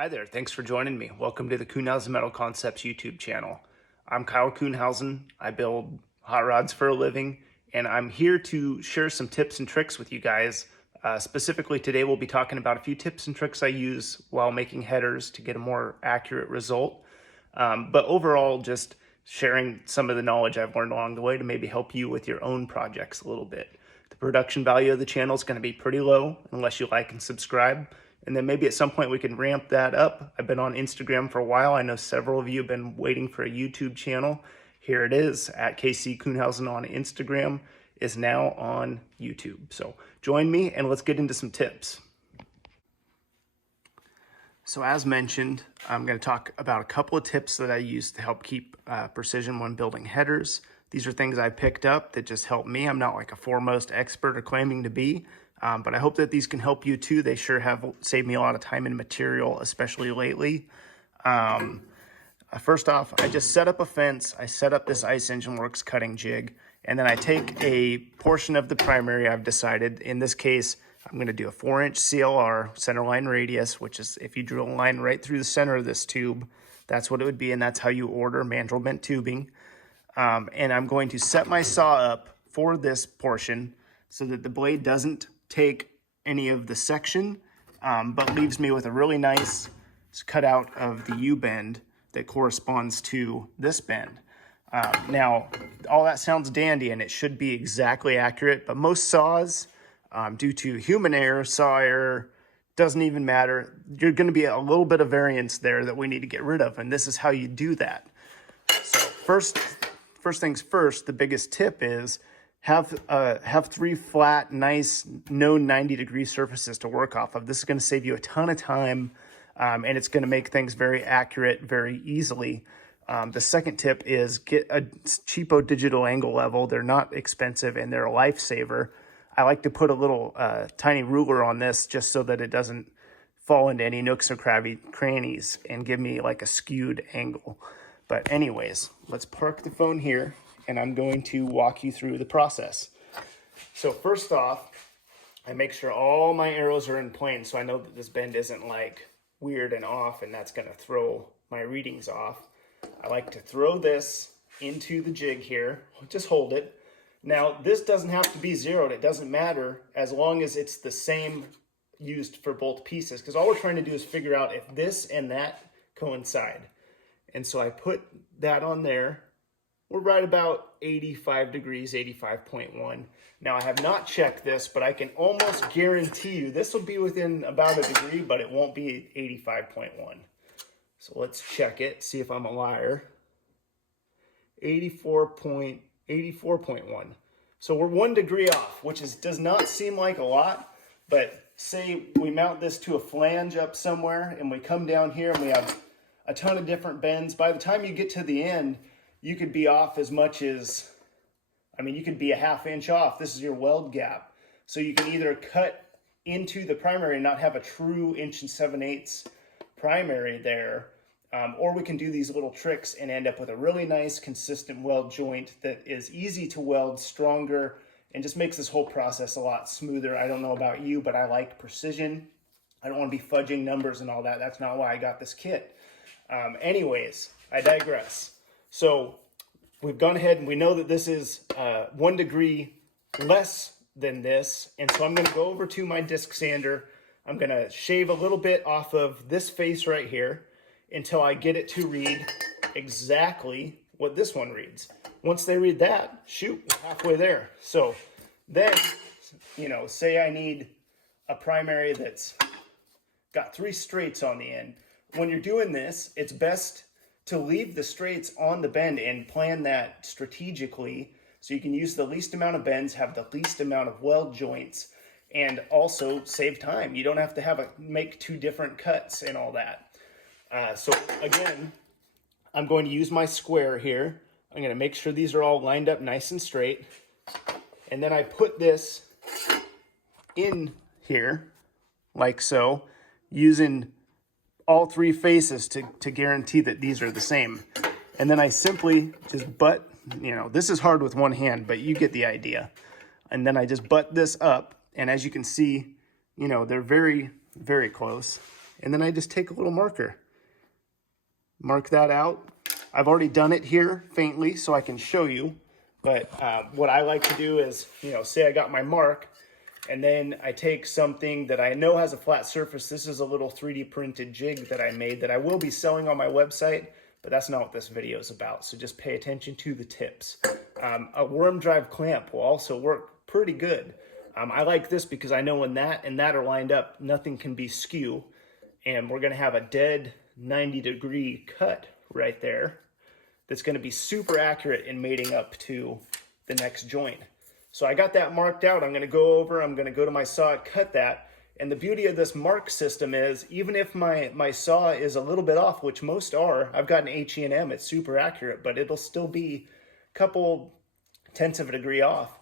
Hi there, thanks for joining me. Welcome to the Kuhnhausen Metal Concepts YouTube channel. I'm Kyle Kuhnhausen. I build hot rods for a living, and I'm here to share some tips and tricks with you guys. Specifically today, we'll be talking about a few tips and tricks I use while making headers to get a more accurate result. But overall, just sharing some of the knowledge I've learned along the way to maybe help you with your own projects a little bit. The production value of the channel is going to be pretty low unless you like and subscribe. And then maybe at some point we can ramp that up. I've been on Instagram for a while. I know several of you have been waiting for a YouTube channel. Here it is, at KC Kuhnhausen on Instagram, is now on YouTube. So join me and let's get into some tips. So as mentioned, I'm going to talk about a couple of tips that I use to help keep precision when building headers. These are things I picked up that just help me. I'm not like a foremost expert or claiming to be, but I hope that these can help you too. They sure have saved me a lot of time and material, especially lately. First off, I just set up a fence. I set up this Ice Engine Works cutting jig, and then I take a portion of the primary I've decided. In this case, I'm going to do a 4-inch CLR, centerline radius, which is if you drill a line right through the center of this tube, that's what it would be, and that's how you order mandrel bent tubing. And I'm going to set my saw up for this portion so that the blade doesn't take any of the section, but leaves me with a really nice cutout of the U-bend that corresponds to this bend. Now, all that sounds dandy and it should be exactly accurate, but most saws, due to human error, saw error, doesn't even matter. You're going to be a little bit of variance there that we need to get rid of, and this is how you do that. So first things first, the biggest tip is have 3 flat, nice, no 90-degree surfaces to work off of. This is going to save you a ton of time, and it's going to make things very accurate very easily. The second tip is get a cheapo digital angle level. They're not expensive and they're a lifesaver. I like to put a little tiny ruler on this just so that it doesn't fall into any nooks or crannies and give me like a skewed angle. But anyways, let's park the phone here and I'm going to walk you through the process. So first off, I make sure all my arrows are in plane so I know that this bend isn't like weird and off and that's going to throw my readings off. I like to throw this into the jig here, just hold it. Now this doesn't have to be zeroed, it doesn't matter as long as it's the same used for both pieces, because all we're trying to do is figure out if this and that coincide. And so I put that on there. We're right about 85 degrees, 85.1. Now I have not checked this, but I can almost guarantee you this will be within about a degree, but it won't be 85.1. So let's check it, see if I'm a liar. 84.1. So we're 1 degree off, which does not seem like a lot, but say we mount this to a flange up somewhere and we come down here and we have a ton of different bends. By the time you get to the end, you could be off as much as, you could be a ½ inch off. This is your weld gap. So you can either cut into the primary and not have a true 1 7/8 primary there, or we can do these little tricks and end up with a really nice consistent weld joint that is easy to weld, stronger, and just makes this whole process a lot smoother. I don't know about you, but I like precision. I don't want to be fudging numbers and all that. That's not why I got this kit. Anyways, I digress. So we've gone ahead and we know that this is 1 degree less than this. And so I'm going to go over to my disc sander. I'm going to shave a little bit off of this face right here until I get it to read exactly what this one reads. Once they read that, shoot, we're halfway there. So then, say I need a primary that's got 3 straights on the end. When you're doing this, it's best to leave the straights on the bend and plan that strategically so you can use the least amount of bends, have the least amount of weld joints, and also save time. You don't have to make 2 different cuts and all that. So again, I'm going to use my square here. I'm going to make sure these are all lined up nice and straight. And then I put this in here like so, using all 3 faces to guarantee that these are the same. And then I simply just butt, this is hard with one hand, but you get the idea. And then I just butt this up. And as you can see, they're very, very close. and then I just take a little marker, mark that out. I've already done it here faintly so I can show you, but what I like to do is, you know, say I got my mark, and then I take something that I know has a flat surface. This is a little 3D printed jig that I made that I will be selling on my website, but that's not what this video is about. So just pay attention to the tips. A worm drive clamp will also work pretty good. I like this because I know when that and that are lined up, nothing can be skew, and we're gonna have a dead 90-degree cut right there that's gonna be super accurate in mating up to the next joint. So I got that marked out. I'm gonna go to my saw and cut that. And the beauty of this mark system is, even if my saw is a little bit off, which most are, I've got an HE&M, it's super accurate, but it'll still be a couple tenths of a degree off.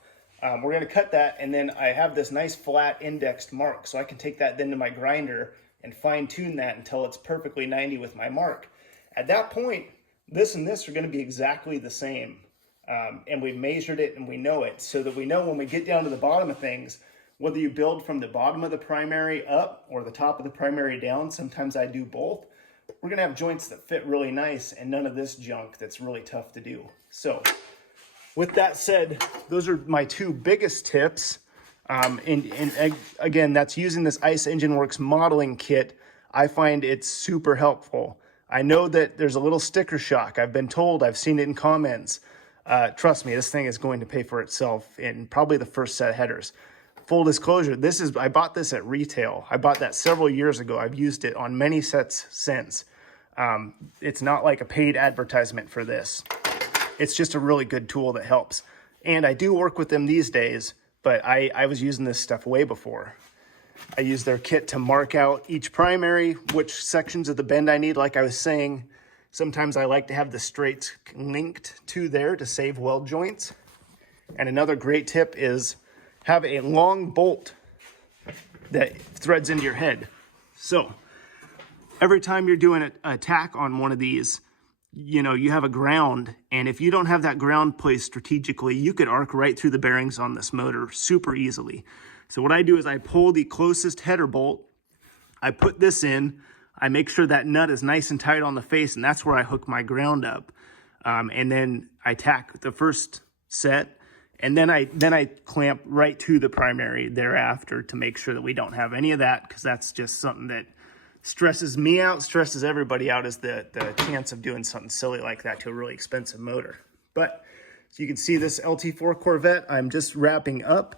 We're gonna cut that, and then I have this nice flat indexed mark, so I can take that then to my grinder and fine tune that until it's perfectly 90 with my mark. At that point, this and this are gonna be exactly the same. And we've measured it and we know it, so that we know when we get down to the bottom of things, whether you build from the bottom of the primary up or the top of the primary down, sometimes I do both, we're gonna have joints that fit really nice and none of this junk that's really tough to do. So with that said, those are my two biggest tips. And again, that's using this Ice Engine Works modeling kit. I find it's super helpful. I know that there's a little sticker shock. I've been told, I've seen it in comments. Trust me, this thing is going to pay for itself in probably the first set of headers. Full disclosure, I bought this at retail. I bought that several years ago. I've used it on many sets since. It's not like a paid advertisement for this. It's just a really good tool that helps. And I do work with them these days, but I was using this stuff way before. I use their kit to mark out each primary, which sections of the bend I need, like I was saying. Sometimes I like to have the straights linked to there to save weld joints. And another great tip is have a long bolt that threads into your head. So every time you're doing a tack on one of these, you know, you have a ground, and if you don't have that ground placed strategically, you could arc right through the bearings on this motor super easily. So what I do is I pull the closest header bolt, I put this in, I make sure that nut is nice and tight on the face, and that's where I hook my ground up. And then I tack the first set, and then I clamp right to the primary thereafter to make sure that we don't have any of that, because that's just something that stresses me out, stresses everybody out, is the chance of doing something silly like that to a really expensive motor. But so you can see this LT4 Corvette, I'm just wrapping up.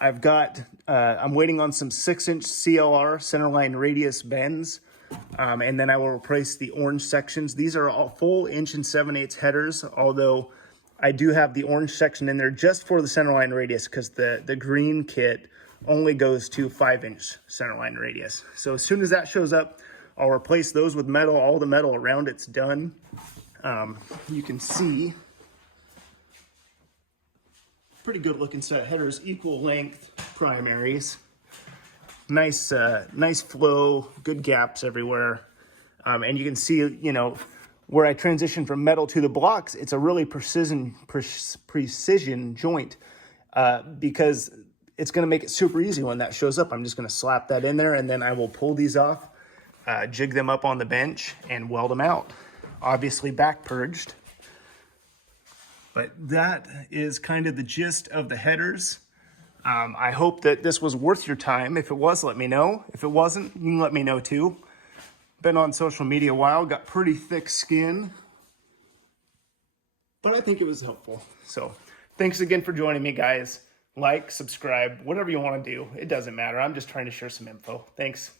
I've got, I'm waiting on some 6-inch CLR centerline radius bends. And then I will replace the orange sections. These are all full 1 7/8" headers, although I do have the orange section in there just for the centerline radius, because the green kit only goes to 5-inch centerline radius. So as soon as that shows up, I'll replace those with metal. All the metal around it's done. You can see pretty good looking set of headers, equal length primaries. Nice flow, good gaps everywhere. And you can see, you know, where I transition from metal to the blocks, it's a really precision joint, because it's going to make it super easy when that shows up. I'm just going to slap that in there, and then I will pull these off, jig them up on the bench, and weld them out. Obviously back purged. But that is kind of the gist of the headers. I hope that this was worth your time. If it was, let me know. If it wasn't, you can let me know too. Been on social media a while, got pretty thick skin, but I think it was helpful. So thanks again for joining me, guys. Like, subscribe, whatever you want to do. It doesn't matter. I'm just trying to share some info. Thanks.